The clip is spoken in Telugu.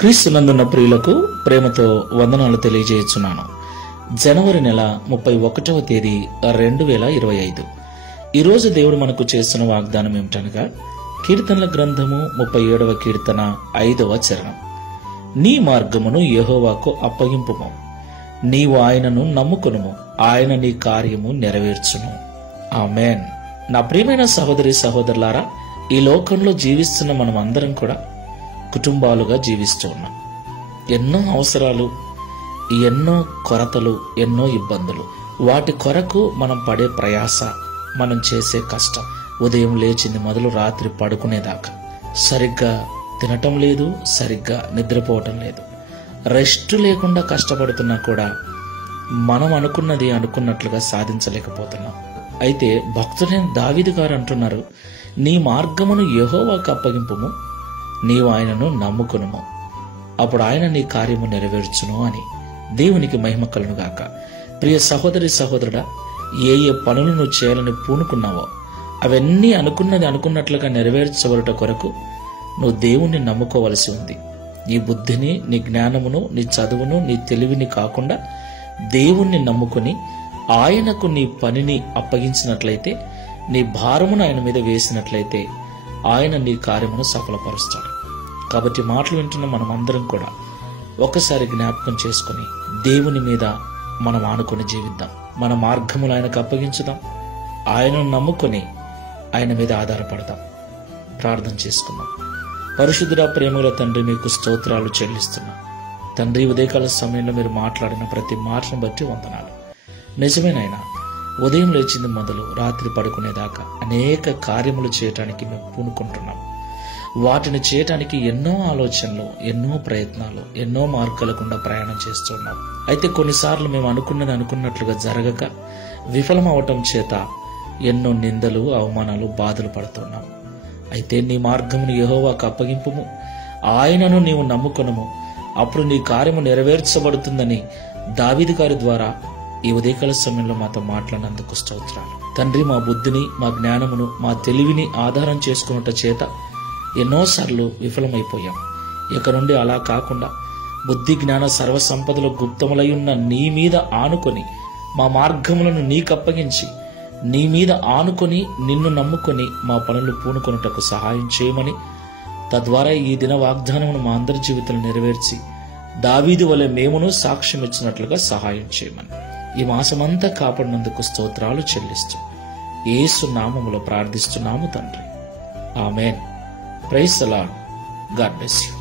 క్రీస్తునందున్న ప్రియులకు ప్రేమతో వందనాలు తెలియజేస్తున్నాను. జనవరి నెల 31వ తేదీ 2025. ఈరోజు దేవుడు మనకు చేస్తున్న వాగ్దానం ఏమిటనగా కీర్తనల గ్రంథము 37వ కీర్తన 5వ చరణం. నీ మార్గమును యెహోవాకు అప్పగింపుము, నీవు ఆయనను నమ్ముకొనుము, ఆయన నీ కార్యము నెరవేర్చును. ఆమేన్. నా ప్రియమైన సహోదరి సహోదరులారా, ఈ లోకంలో జీవిస్తున్న మనం అందరం కూడా కుటుంబాలుగా జీవిస్తూ ఉన్నాం. ఎన్నో అవసరాలు, ఎన్నో కొరతలు, ఎన్నో ఇబ్బందులు. వాటి కొరకు మనం పడే ప్రయాస, మనం చేసే కష్టం, ఉదయం లేచింది మొదలు రాత్రి పడుకునేదాకా సరిగ్గా తినటం లేదు, సరిగ్గా నిద్రపోవటం లేదు. రెస్ట్ లేకుండా కష్టపడుతున్నా కూడా మనం అనుకున్నది అనుకున్నట్లుగా సాధించలేకపోతున్నాం. అయితే భక్తుడైన దావీదు గారు అంటున్నారు, నీ మార్గమును యెహోవాకు అప్పగింపుము, నీవు ఆయనను నమ్ముకొనుము, అప్పుడు ఆయన నీ కార్యము నెరవేర్చును అని. దేవునికి మహిమ కలుగును గాక. ప్రియ సహోదరి సహోదరుడా, ఏ ఏ పనులు నువ్వు చేయాలని పూనుకున్నావో అవన్నీ అనుకున్నది అనుకున్నట్లుగా నెరవేర్చబడుట కొరకు నువ్వు దేవుణ్ణి నమ్ముకోవలసి ఉంది. నీ బుద్ధిని, నీ జ్ఞానమును, నీ చదువును, నీ తెలివిని కాకుండా దేవుణ్ణి నమ్ముకొని ఆయనకు నీ పనిని అప్పగించినట్లయితే, నీ భారమును ఆయన మీద వేసినట్లయితే ఆయన నీ కార్యమును సఫలపరుస్తాడు. కాబట్టి మాటలు వింటున్న మనం అందరం కూడా ఒకసారి జ్ఞాపకం చేసుకుని దేవుని మీద మనం ఆనుకొని జీవిద్దాం. మన మార్గములు ఆయనకు అప్పగించుదాం, ఆయనను నమ్ముకొని ఆయన మీద ఆధారపడదాం. ప్రార్థన చేసుకుందాం. పరిశుద్ధుడా, ప్రేమల తండ్రి, మీకు స్తోత్రాలు చెల్లిస్తున్నా. తండ్రి, ఉదయకాల సమయంలో మీరు మాట్లాడిన ప్రతి మాటను బట్టి వందనాలు. నిజమేనైనా, ఉదయం లేచింది మొదలు రాత్రి పడుకునేదాకా అనేక కార్యములు చేయటానికి మేము పూనుకుంటున్నాం. వాటిని చేయటానికి ఎన్నో ఆలోచనలు, ఎన్నో ప్రయత్నాలు, ఎన్నో మార్గాల గుండా ప్రయాణం చేస్తున్నాం. అయితే కొన్నిసార్లు మేము అనుకున్నది అనుకున్నట్లుగా జరగక విఫలం అవటం చేత ఎన్నో నిందలు, అవమానాలు, బాధలు పడుతున్నాం. అయితే నీ మార్గమును యెహోవాకు అప్పగింపుము, ఆయనను నీవు నమ్ముకొనుము, అప్పుడు నీ కార్యము నెరవేర్చబడుతుందని దావీదు గారి ద్వారా ఈ ఉదయకాల సమయంలో మాతో మాట్లాడినందుకు స్తోత్రాలు. తండ్రి, మా బుద్ధిని, మా జ్ఞానమును, మా తెలివిని ఆధారం చేసుకున్నట చేత ఎన్నోసార్లు విఫలమైపోయాం. ఇక నుండి అలా కాకుండా బుద్ధి, జ్ఞాన, సర్వ సంపదలు గుప్తములై ఉన్న నీ మీద ఆనుకొని మా మార్గములను నీకు అప్పగించి నీ మీద ఆనుకొని నిన్ను నమ్ముకొని మా పనులు పూనుకొనుటకు సహాయం చేయమని, తద్వారా ఈ దిన వాగ్దానమును మా అందరి జీవితంలో నెరవేర్చి దావీదు వలె మేమును సాక్ష్యం ఇచ్చినట్లుగా సహాయం చేయమని ఈ మాసమంతా కాపాడినందుకు స్తోత్రాలు చెల్లిస్తూ యేసు నామములో ప్రార్థిస్తున్నాము తండ్రి. Amen. Praise the Lord. God bless you.